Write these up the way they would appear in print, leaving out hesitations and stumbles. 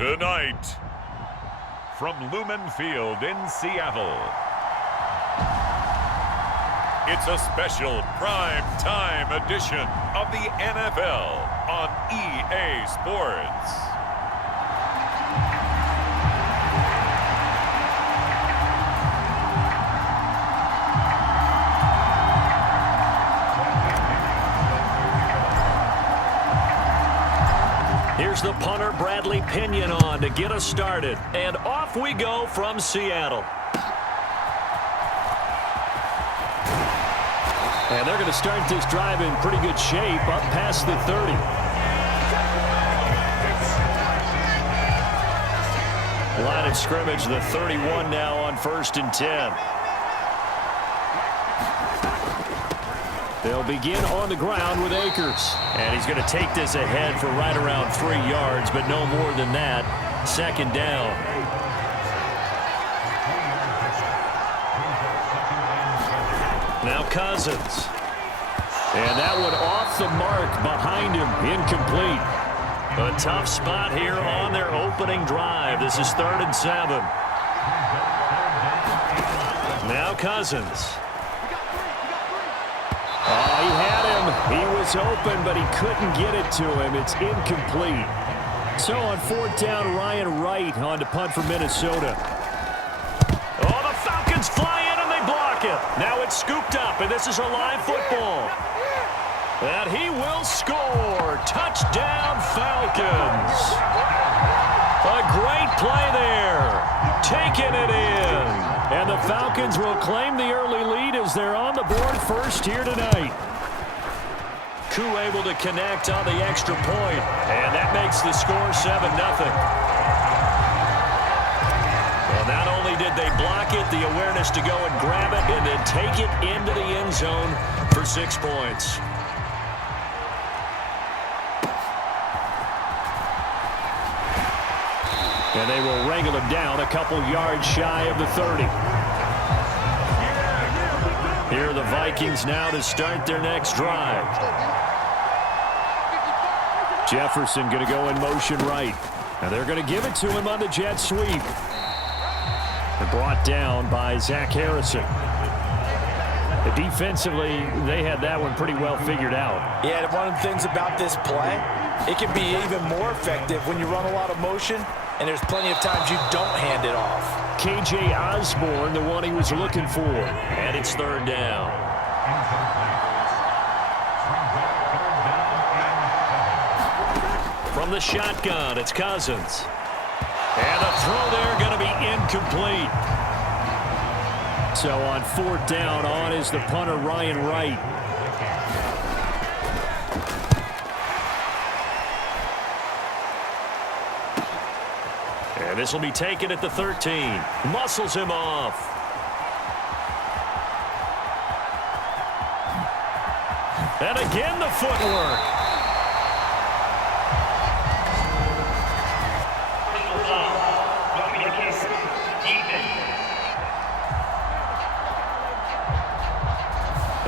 Tonight, from Lumen Field in Seattle, it's a special prime time edition of the NFL on EA Sports. Here's the punter, Bradley Pinion, on to get us started. And off we go from Seattle. And they're going to start this drive in pretty good shape, up past the 30. Line of scrimmage, the 31 now on 1st and 10. They'll begin on the ground with Akers. And he's going to take this ahead for right around 3 yards, but no more than that. 2nd down. Now Cousins. And that one off the mark behind him, incomplete. A tough spot here on their opening drive. This is 3rd and 7. Now Cousins. Oh, he had him. He was open, but he couldn't get it to him. It's incomplete. So on 4th down, Ryan Wright on to punt for Minnesota. Oh, the Falcons fly in and they block it. Now it's scooped up, and this is a live football. And he will score. Touchdown, Falcons. A great play there. Taking it in. And the Falcons will claim the early lead as they're on the board first here tonight. Koo able to connect on the extra point, and that makes the score 7-0. Well, not only did they block it, the awareness to go and grab it and then take it into the end zone for 6 points. And they will wrangle him down a couple yards shy of the 30. Here are the Vikings now to start their next drive. Jefferson going to go in motion right. And they're going to give it to him on the jet sweep. And brought down by Zach Harrison. Defensively, they had that one pretty well figured out. Yeah, one of the things about this play, it can be even more effective when you run a lot of motion, and there's plenty of times you don't hand it off. K.J. Osborne, the one he was looking for. And it's 3rd down. From the shotgun, it's Cousins. And a throw there going to be incomplete. So on 4th down, on is the punter, Ryan Wright. And this will be taken at the 13. Muscles him off. And again the footwork.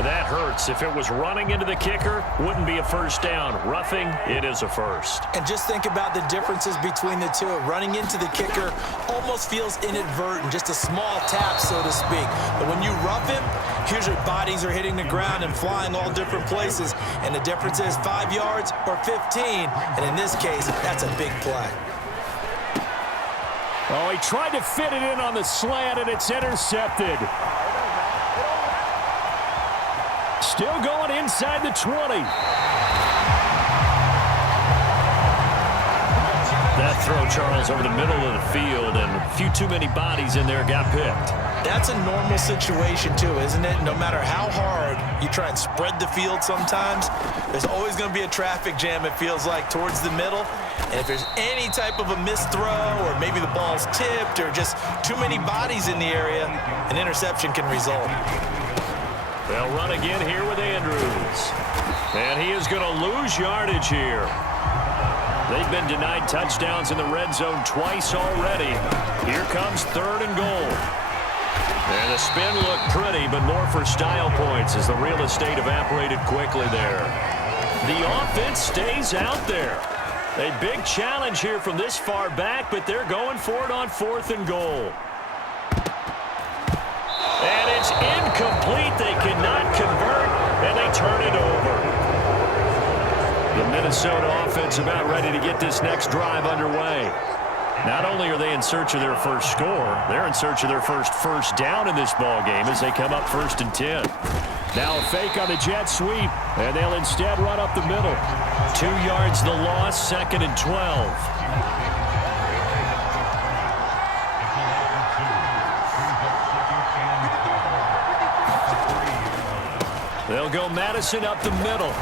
That hurts. If it was running into the kicker, wouldn't be a 1st down. Roughing, it is a 1st. And just think about the differences between the two. Running into the kicker almost feels inadvertent, just a small tap, so to speak. But when you rough him, here's your bodies are hitting the ground and flying all different places. And the difference is 5 yards or 15. And in this case, that's a big play. Oh, he tried to fit it in on the slant, and it's intercepted. Still going inside the 20. That throw, Charles, over the middle of the field, and a few too many bodies in there got picked. That's a normal situation, too, isn't it? No matter how hard you try and spread the field sometimes, there's always going to be a traffic jam, it feels like, towards the middle. And if there's any type of a missed throw, or maybe the ball's tipped, or just too many bodies in the area, an interception can result. They'll run again here with Andrews. And he is going to lose yardage here. They've been denied touchdowns in the red zone twice already. Here comes 3rd and goal. And the spin looked pretty, but more for style points as the real estate evaporated quickly there. The offense stays out there. A big challenge here from this far back, but they're going for it on 4th and goal. And it's incomplete. They cannot convert, and they turn it over. The Minnesota offense about ready to get this next drive underway. Not only are they in search of their first score, they're in search of their first down in this ball game as they come up 1st and 10. Now a fake on the jet sweep, and they'll instead run up the middle. 2 yards the loss, 2nd and 12. They'll go Madison up the middle.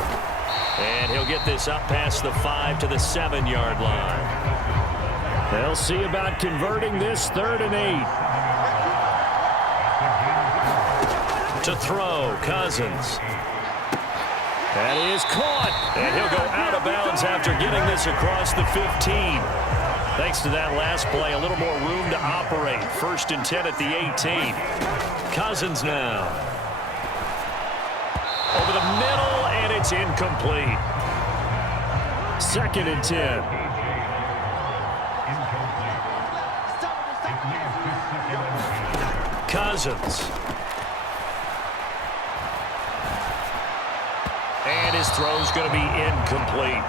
And he'll get this up past the 5 to the 7-yard line. They'll see about converting this 3rd and 8. To throw, Cousins. That is caught. And he'll go out of bounds after getting this across the 15. Thanks to that last play, a little more room to operate. 1st and 10 at the 18. Cousins now. Over the middle, and it's incomplete. 2nd and 10. Cousins. And his throw's going to be incomplete.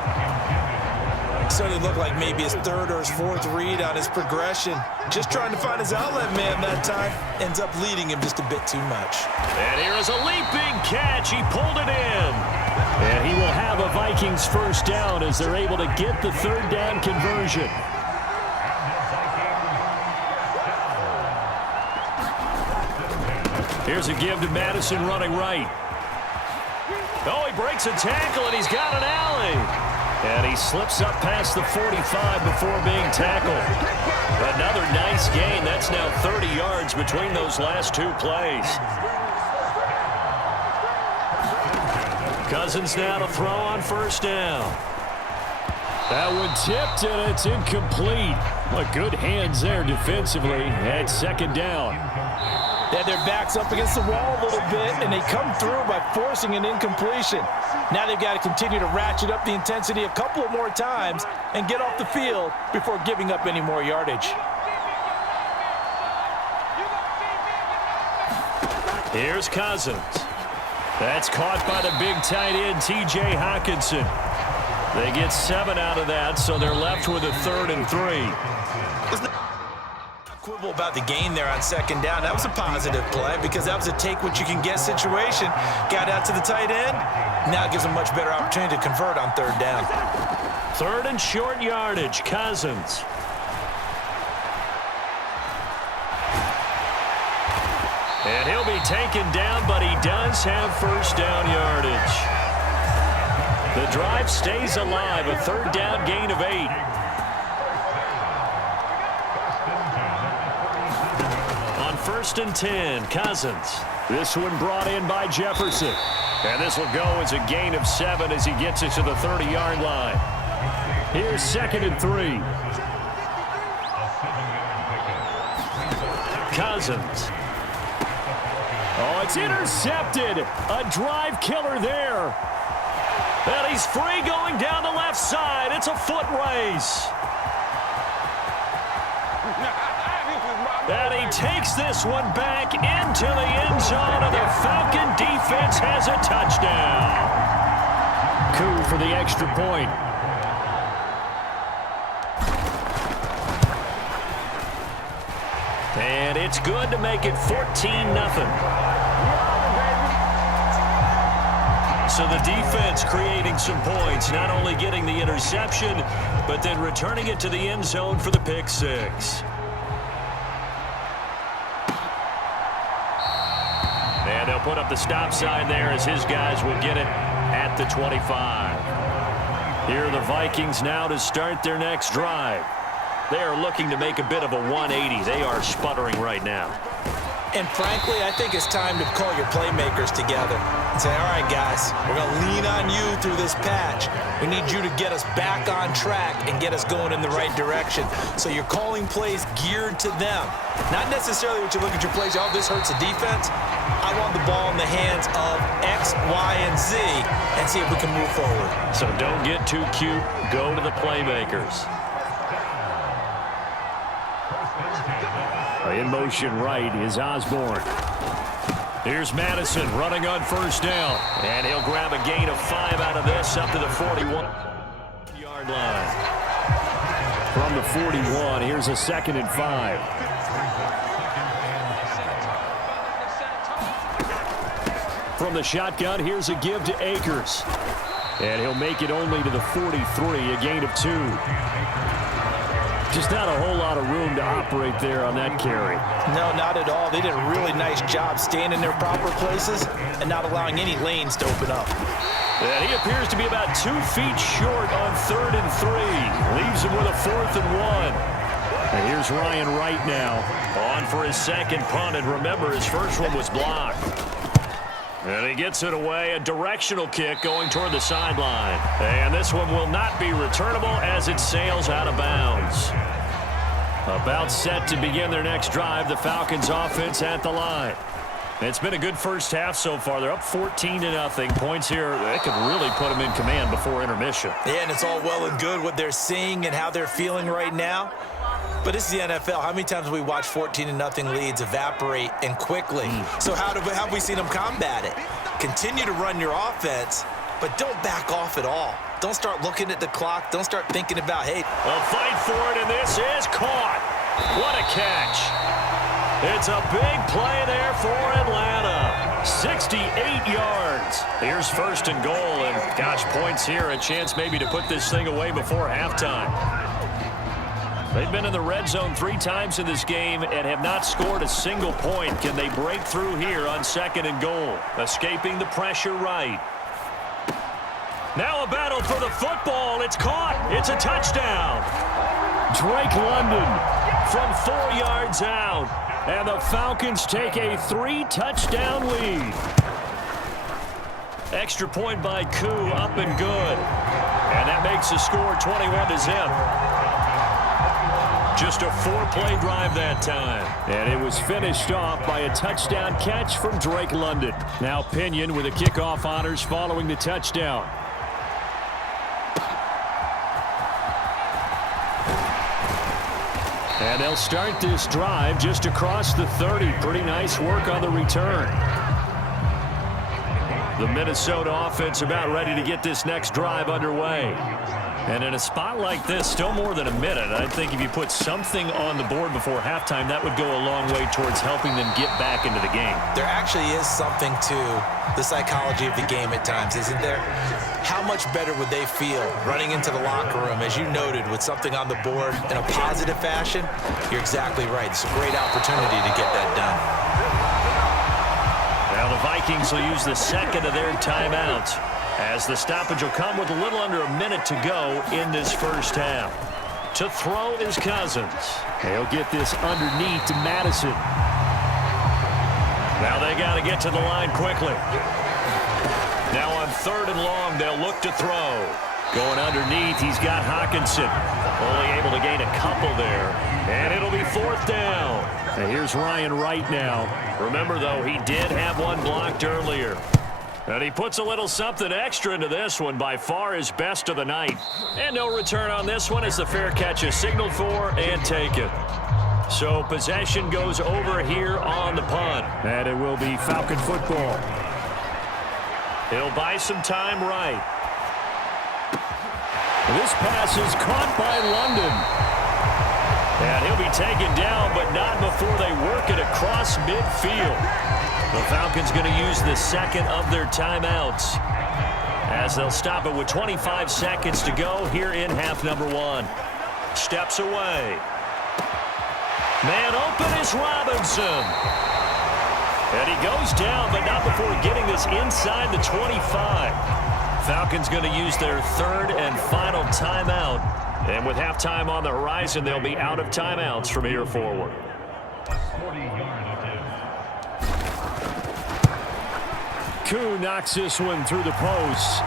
So it looked like maybe his 3rd or his 4th read on his progression. Just trying to find his outlet man that time. Ends up leading him just a bit too much. And here is a leaping catch. He pulled it in. And he will have a Vikings 1st down as they're able to get the 3rd down conversion. Here's a give to Madison running right. Oh, he breaks a tackle, and he's got an alley. And he slips up past the 45 before being tackled. Another nice gain. That's now 30 yards between those last 2 plays. Cousins now to throw on 1st down. That one tipped, and it's incomplete. But good hands there defensively at 2nd down. They had their backs up against the wall a little bit, and they come through by forcing an incompletion. Now they've got to continue to ratchet up the intensity a couple of more times and get off the field before giving up any more yardage. Here's Cousins. That's caught by the big tight end, T.J. Hockenson. They get 7 out of that, so they're left with a 3rd and 3. Quibble about the gain there on 2nd down. That was a positive play because that was a take-what-you-can-get situation. Got out to the tight end. Now it gives them much better opportunity to convert on 3rd down. 3rd and short yardage, Cousins. And he'll be taken down, but he does have 1st down yardage. The drive stays alive, a 3rd down gain of 8. On 1st and 10, Cousins. This one brought in by Jefferson. And this will go as a gain of 7 as he gets it to the 30-yard line. Here's 2nd and 3. Cousins. Oh, it's intercepted. A drive killer there. And he's free going down the left side. It's a foot race. And he takes this one back into the end zone, and the Falcon defense has a touchdown. Coup for the extra point. And it's good to make it 14-0. So the defense creating some points, not only getting the interception, but then returning it to the end zone for the pick 6. And they'll put up the stop sign there as his guys will get it at the 25. Here are the Vikings now to start their next drive. They are looking to make a bit of a 180. They are sputtering right now. And frankly, I think it's time to call your playmakers together and say, all right, guys, we're going to lean on you through this patch. We need you to get us back on track and get us going in the right direction. So you're calling plays geared to them. Not necessarily what you look at your plays, oh, this hurts the defense. I want the ball in the hands of X, Y, and Z and see if we can move forward. So don't get too cute. Go to the playmakers. In motion right is Osborne. Here's Madison running on first down. And he'll grab a gain of 5 out of this up to the 41-yard line. From the 41, here's a 2nd and 5. From the shotgun, here's a give to Akers. And he'll make it only to the 43, a gain of 2. Just not a whole lot of room to operate there on that carry. No, not at all. They did a really nice job staying in their proper places and not allowing any lanes to open up. And he appears to be about 2 feet short on 3rd and 3. Leaves him with a 4th and 1. And here's Ryan Wright now on for his 2nd punt. And remember, his first one was blocked. And he gets it away, a directional kick going toward the sideline. And this one will not be returnable as it sails out of bounds. About set to begin their next drive, the Falcons offense at the line. It's been a good first half so far. They're up 14-0. Points here, they could really put them in command before intermission. Yeah, and it's all well and good what they're seeing and how they're feeling right now. But this is the NFL. How many times have we watched 14-0 leads evaporate and quickly? So how have we seen them combat it? Continue to run your offense, but don't back off at all. Don't start looking at the clock. Don't start thinking about, hey. A fight for it, and this is caught. What a catch. It's a big play there for Atlanta. 68 yards. Here's 1st and goal, and gosh, points here. A chance maybe to put this thing away before halftime. They've been in the red zone 3 times in this game and have not scored a single point. Can they break through here on 2nd and goal? Escaping the pressure right. Now a battle for the football. It's caught. It's a touchdown. Drake London from 4 yards out. And the Falcons take a 3-touchdown lead. Extra point by Koo, up and good. And that makes the score 21-0. Just a 4-play drive that time. And it was finished off by a touchdown catch from Drake London. Now Pinion with the kickoff honors following the touchdown. And they'll start this drive just across the 30. Pretty nice work on the return. The Minnesota offense about ready to get this next drive underway. And in a spot like this, still more than a minute, I think if you put something on the board before halftime, that would go a long way towards helping them get back into the game. There actually is something to the psychology of the game at times, isn't there? How much better would they feel running into the locker room, as you noted, with something on the board in a positive fashion? You're exactly right. It's a great opportunity to get that done. Now the Vikings will use the 2nd of their timeouts, as the stoppage will come with a little under a minute to go in this first half. To throw is Cousins. He'll get this underneath to Madison. Now they got to get to the line quickly. Now on 3rd and long, they'll look to throw. Going underneath, he's got Hawkinson. Only able to gain a couple there. And it'll be 4th down. And here's Ryan Wright now. Remember, though, he did have one blocked earlier. And he puts a little something extra into this one, by far his best of the night. And no return on this one as the fair catch is signaled for and taken. So possession goes over here on the punt. And it will be Falcon football. He'll buy some time right. This pass is caught by London. And he'll be taken down, but not before they work it across midfield. The Falcons going to use the 2nd of their timeouts, as they'll stop it with 25 seconds to go here in half number 1. Steps away. Man open is Robinson. And he goes down, but not before getting this inside the 25. Falcons going to use their 3rd and final timeout. And with halftime on the horizon, they'll be out of timeouts from here forward. Koo knocks this one through the posts.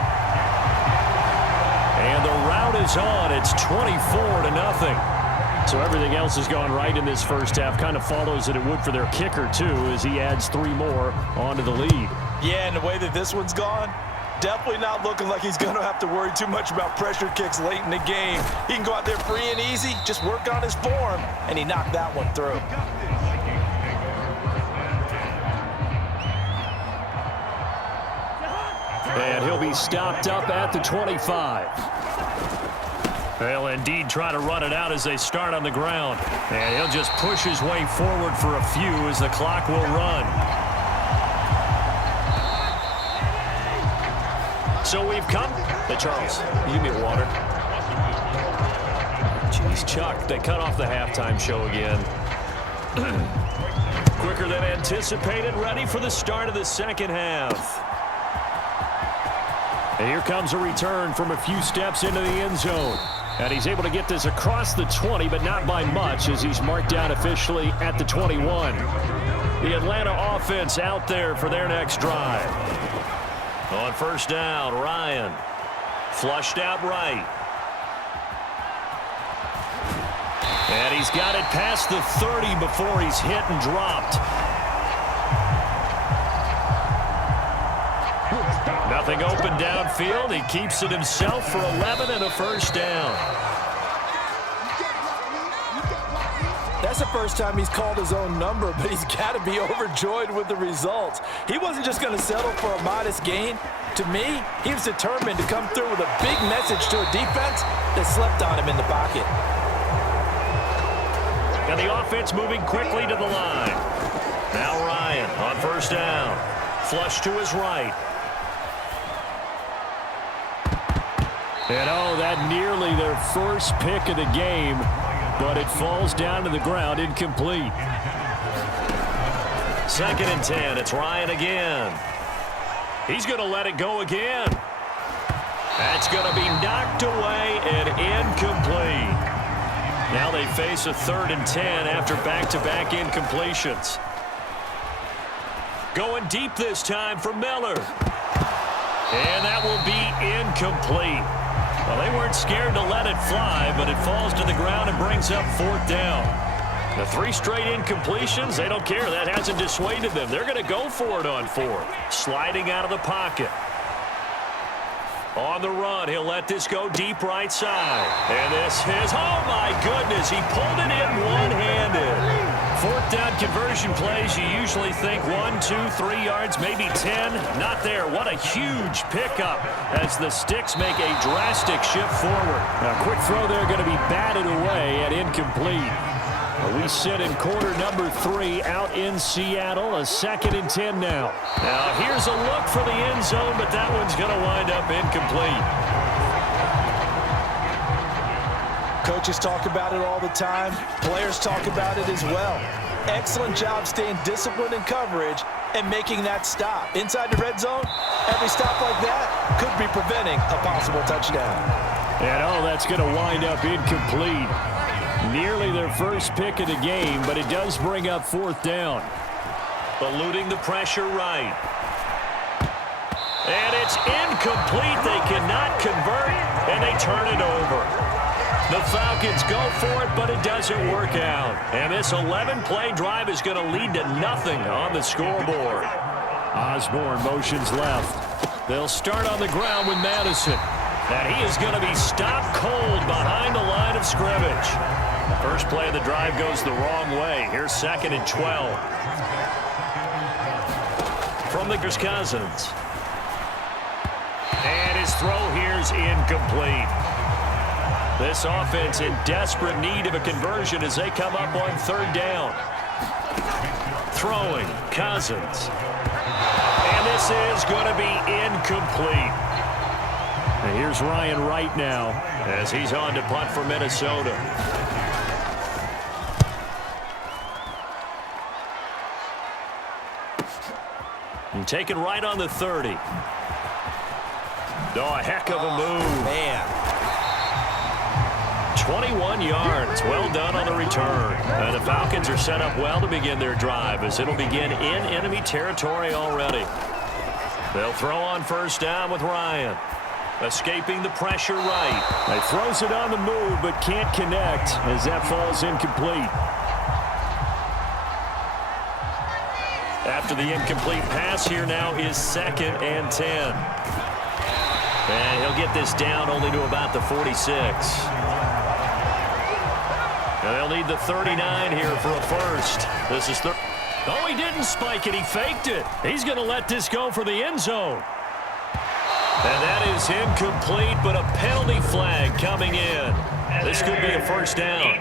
And the rout is on. It's 24-0. So everything else has gone right in this first half. Kind of follows that it would for their kicker, too, as he adds 3 more onto the lead. Yeah, and the way that this one's gone, definitely not looking like he's going to have to worry too much about pressure kicks late in the game. He can go out there free and easy, just work on his form, and he knocked that one through. And he'll be stopped up at the 25. They'll indeed try to run it out as they start on the ground. And he'll just push his way forward for a few as the clock will run. So we've come. Hey, Charles, you give me a water. Jeez, Chuck, they cut off the halftime show again. Quicker than anticipated, ready for the start of the second half. And here comes a return from a few steps into the end zone. And he's able to get this across the 20, but not by much, as he's marked down officially at the 21. The Atlanta offense out there for their next drive. On first down, Ryan. Flushed out right. And he's got it past the 30 before he's hit and dropped. Nothing open downfield. He keeps it himself for 11 and a first down. That's the first time he's called his own number, but he's got to be overjoyed with the results. He wasn't just going to settle for a modest gain. To me, he was determined to come through with a big message to a defense that slept on him in the pocket. And the offense moving quickly to the line. Now Ryan on first down. Flush to his right. And oh, that nearly their first pick of the game, but it falls down to the ground, incomplete. 2nd and 10, it's Ryan again. He's going to let it go again. That's going to be knocked away and incomplete. Now they face a 3rd and 10 after back-to-back incompletions. Going deep this time for Miller. And that will be incomplete. Well, they weren't scared to let it fly, but it falls to the ground and brings up 4th down. The 3 straight incompletions, they don't care. That hasn't dissuaded them. They're going to go for it on 4th. Sliding out of the pocket. On the run, he'll let this go deep right side. And this is, oh my goodness, he pulled it in one-handed. 4th down conversion plays, you usually think 1, 2, 3 yards, maybe 10. Not there. What a huge pickup as the sticks make a drastic shift forward. A quick throw there going to be batted away and incomplete. We sit in quarter number 3 out in Seattle. A 2nd and 10 now. Now here's a look for the end zone, but that one's going to wind up incomplete. Coaches talk about it all the time. Players talk about it as well. Excellent job staying disciplined in coverage and making that stop. Inside the red zone, every stop like that could be preventing a possible touchdown. And oh, that's going to wind up incomplete. Nearly their first pick of the game, but it does bring up 4th down. Eluding the pressure right. And it's incomplete. They cannot convert, and they turn it over. The Falcons go for it, but it doesn't work out. And this 11-play drive is going to lead to nothing on the scoreboard. Osborne motions left. They'll start on the ground with Madison. And he is going to be stopped cold behind the line of scrimmage. First play of the drive goes the wrong way. Here's 2nd and 12. From the Cousins. And his throw here's incomplete. This offense in desperate need of a conversion as they come up on 3rd down. Throwing, Cousins. And this is going to be incomplete. And here's Ryan Wright now as he's on to punt for Minnesota. And taken right on the 30. Oh, a heck of a move. Man. 21 yards. Well done on the return. And the Falcons are set up well to begin their drive as it'll begin in enemy territory already. They'll throw on first down with Ryan. Escaping the pressure right. He throws it on the move but can't connect as that falls incomplete. After the incomplete pass, here now is 2nd and 10. And he'll get this down only to about the 46. And they'll need the 39 here for a first. This is third. Oh, he didn't spike it. He faked it. He's going to let this go for the end zone. And that is incomplete, but a penalty flag coming in. This could be a first down.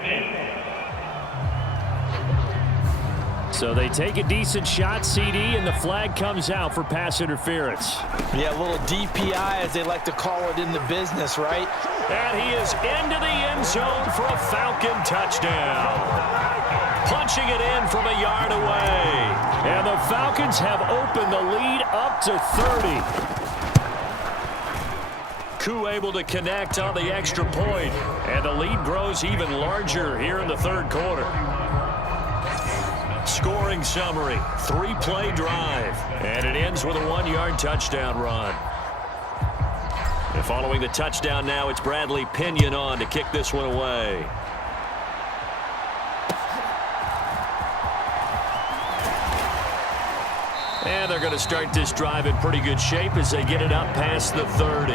So they take a decent shot, CD, and the flag comes out for pass interference. Yeah, a little DPI, as they like to call it in the business, right? And he is into the end zone for a Falcon touchdown. Punching it in from a yard away. And the Falcons have opened the lead up to 30. Koo able to connect on the extra point. And the lead grows even larger here in the third quarter. Scoring summary, 3-play drive, and it ends with a 1-yard touchdown run. And following the touchdown now, it's Bradley Pinion on to kick this one away. And they're going to start this drive in pretty good shape as they get it up past the 30.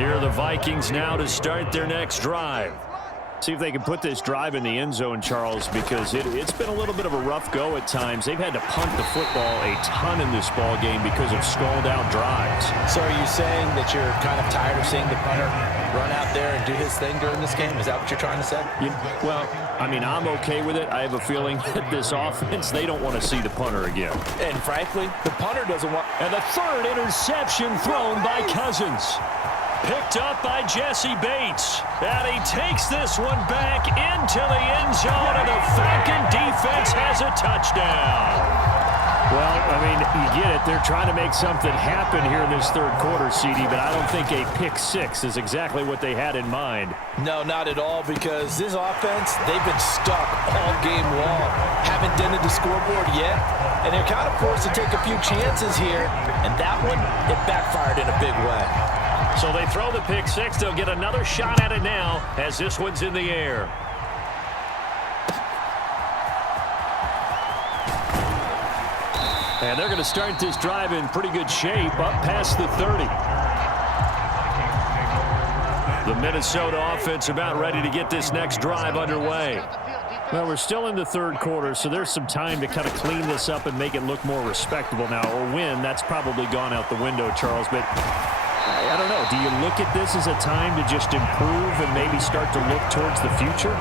Here are the Vikings now to start their next drive. See if they can put this drive in the end zone, Charles, because it's been a little bit of a rough go at times. They've had to punt the football a ton in this ball game because of stalled-out drives. So are you saying that you're kind of tired of seeing the punter run out there and do his thing during this game? Is that what you're trying to say? Well, I mean, I'm okay with it. I have a feeling that this offense, they don't want to see the punter again. And frankly, the punter doesn't want... And the third interception thrown by Cousins. Picked up by Jesse Bates. And he takes this one back into the end zone, and the Falcon defense has a touchdown. Well, I mean, you get it. They're trying to make something happen here in this third quarter, CD, but I don't think a pick six is exactly what they had in mind. No, not at all, because this offense, they've been stuck all game long. Haven't dented the scoreboard yet, and they're kind of forced to take a few chances here, and that one, it backfired in a big way. So they throw the pick six. They'll get another shot at it now as this one's in the air. And they're going to start this drive in pretty good shape up past the 30. The Minnesota offense about ready to get this next drive underway. Well, we're still in the third quarter, so there's some time to kind of clean this up and make it look more respectable now. Or win, that's probably gone out the window, Charles. But I don't know. Do you look at this as a time to just improve and maybe start to look towards the future?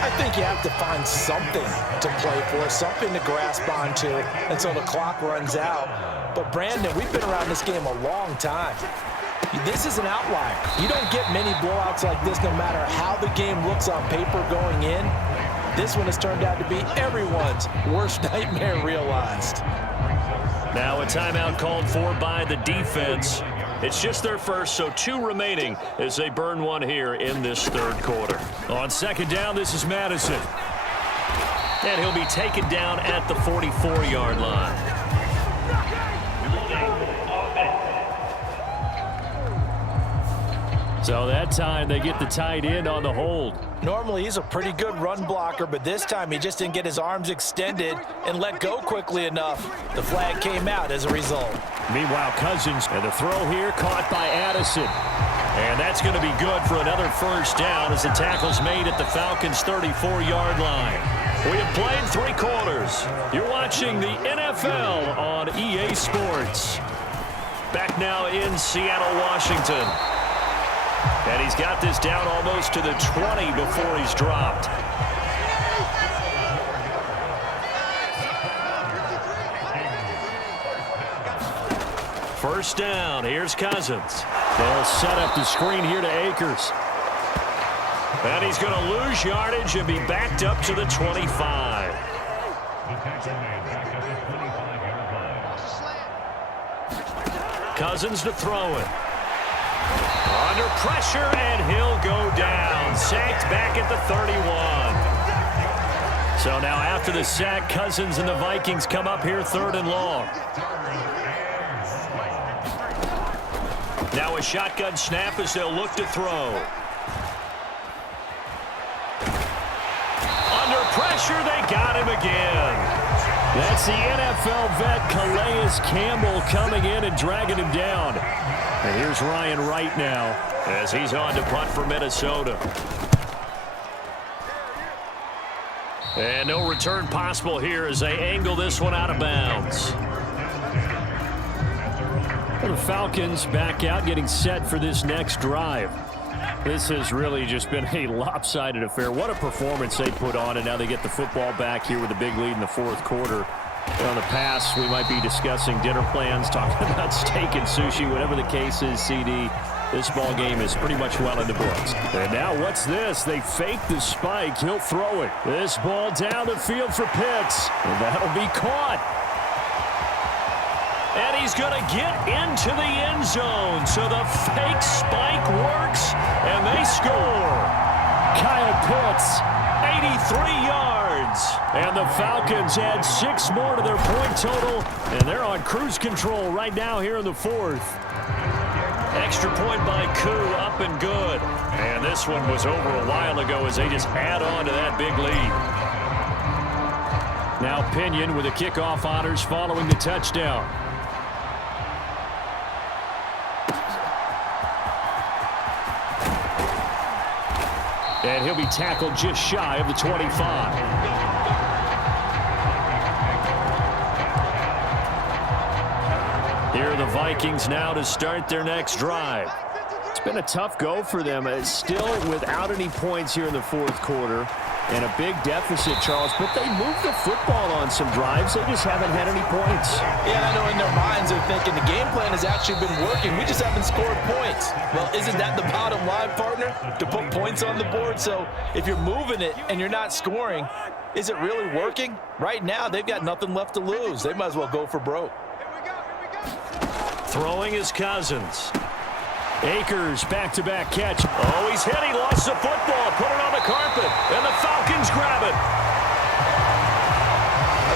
I think you have to find something to play for, something to grasp onto until the clock runs out. But, Brandon, we've been around this game a long time. This is an outlier. You don't get many blowouts like this no matter how the game looks on paper going in. This one has turned out to be everyone's worst nightmare realized. Now a timeout called for by the defense. It's just their first, so 2 remaining as they burn one here in this third quarter. On second down, this is Madison. And he'll be taken down at the 44-yard line. So that time they get the tight end on the hold. Normally he's a pretty good run blocker, but this time he just didn't get his arms extended and let go quickly enough. The flag came out as a result. Meanwhile, Cousins, and the throw here caught by Addison. And that's going to be good for another first down as the tackle's made at the Falcons' 34-yard line. We have played 3 quarters. You're watching the NFL on EA Sports. Back now in Seattle, Washington. And he's got this down almost to the 20 before he's dropped. First down, here's Cousins. They'll set up the screen here to Akers. And he's going to lose yardage and be backed up to the 25. Cousins to throw it. Under pressure, and he'll go down. Sacked back at the 31. So now after the sack, Cousins and the Vikings come up here 3rd and long. Now a shotgun snap as they'll look to throw. Under pressure, they got him again. That's the NFL vet Calais Campbell coming in and dragging him down. And here's Ryan Wright now as he's on to punt for Minnesota. And no return possible here as they angle this one out of bounds. The Falcons back out, getting set for this next drive. This has really just been a lopsided affair. What a performance they put on, and now they get the football back here with a big lead in the 4th quarter. On the pass, we might be discussing dinner plans, talking about steak and sushi, whatever the case is, CD. This ball game is pretty much well in the books. And now what's this? They fake the spike. He'll throw it. This ball down the field for Pitts. And that'll be caught. And he's going to get into the end zone. So the fake spike works, and they score. Kyle Pitts, 83 yards. And the Falcons add 6 more to their point total, and they're on cruise control right now here in the 4th. Extra point by Koo, up and good. And this one was over a while ago as they just add on to that big lead. Now Pinion with the kickoff honors following the touchdown. And he'll be tackled just shy of the 25. Here are the Vikings now to start their next drive. It's been a tough go for them. Still without any points here in the 4th quarter. And a big deficit, Charles. But they moved the football on some drives. They just haven't had any points. Yeah, I know in their minds they're thinking the game plan has actually been working. We just haven't scored points. Well, isn't that the bottom line, partner? To put points on the board. So if you're moving it and you're not scoring, is it really working? Right now, they've got nothing left to lose. They might as well go for broke. Throwing is Cousins. Akers, back-to-back catch. Oh, he's hit. He lost the football. Put it on the carpet. And the Falcons grab it.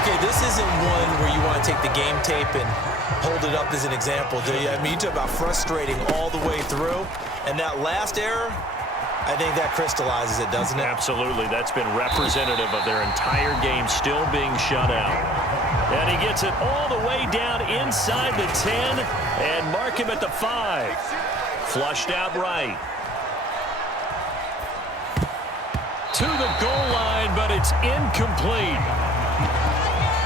Okay, this isn't one where you want to take the game tape and hold it up as an example, do you? I mean, you talk about frustrating all the way through. And that last error, I think that crystallizes it, doesn't it? Absolutely. That's been representative of their entire game still being shut out. And he gets it all the way down inside the 10 and mark him at the 5. Flushed out right. To the goal line, but it's incomplete.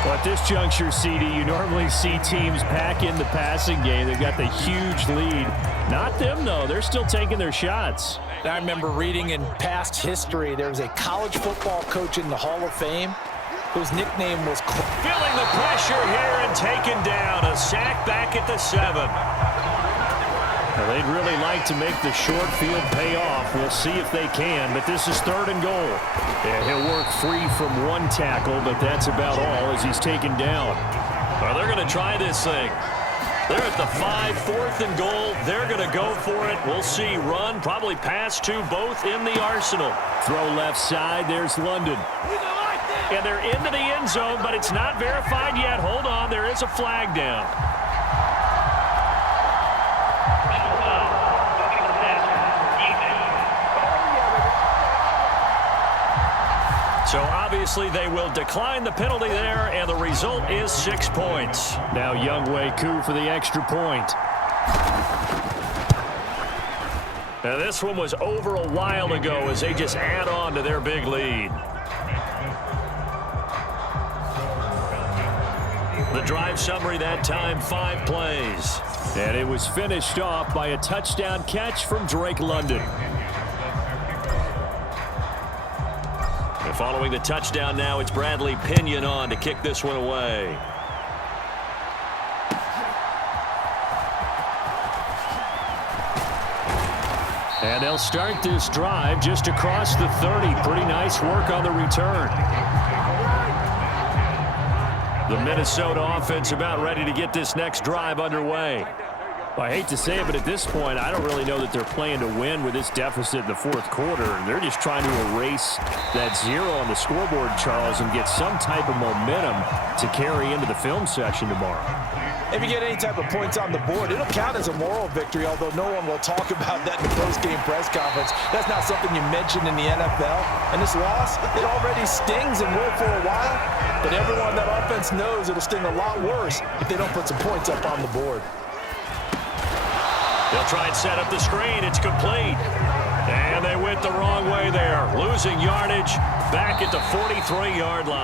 Well, at this juncture, CD, you normally see teams pack in the passing game. They've got the huge lead. Not them, though. They're still taking their shots. I remember reading in past history, there was a college football coach in the Hall of Fame whose nickname was... Feeling the pressure here and taken down. A sack back at the 7. Well, they'd really like to make the short field pay off. We'll see if they can, but this is 3rd and goal. And he'll work free from one tackle, but that's about all as he's taken down. Well, they're going to try this thing. They're at the 5, 4th and goal. They're going to go for it. We'll see. Run, probably pass to both in the arsenal. Throw left side. There's London. And they're into the end zone, but it's not verified yet. Hold on. There is a flag down. So obviously they will decline the penalty there, and the result is 6 points. Now Younghoe Koo for the extra point. Now this one was over a while ago as they just add on to their big lead. The drive summary that time, 5 plays. And it was finished off by a touchdown catch from Drake London. And following the touchdown now, it's Bradley Pinion on to kick this one away. And they'll start this drive just across the 30. Pretty nice work on the return. The Minnesota offense about ready to get this next drive underway. I hate to say it, but at this point, I don't really know that they're playing to win with this deficit in the fourth quarter. They're just trying to erase that 0 on the scoreboard, Charles, and get some type of momentum to carry into the film session tomorrow. If you get any type of points on the board, it'll count as a moral victory, although no one will talk about that in the post-game press conference. That's not something you mention in the NFL. And this loss, it already stings and will for a while, but everyone on that offense knows it'll sting a lot worse if they don't put some points up on the board. They'll try and set up the screen. It's complete. And they went the wrong way there, losing yardage back at the 43-yard line.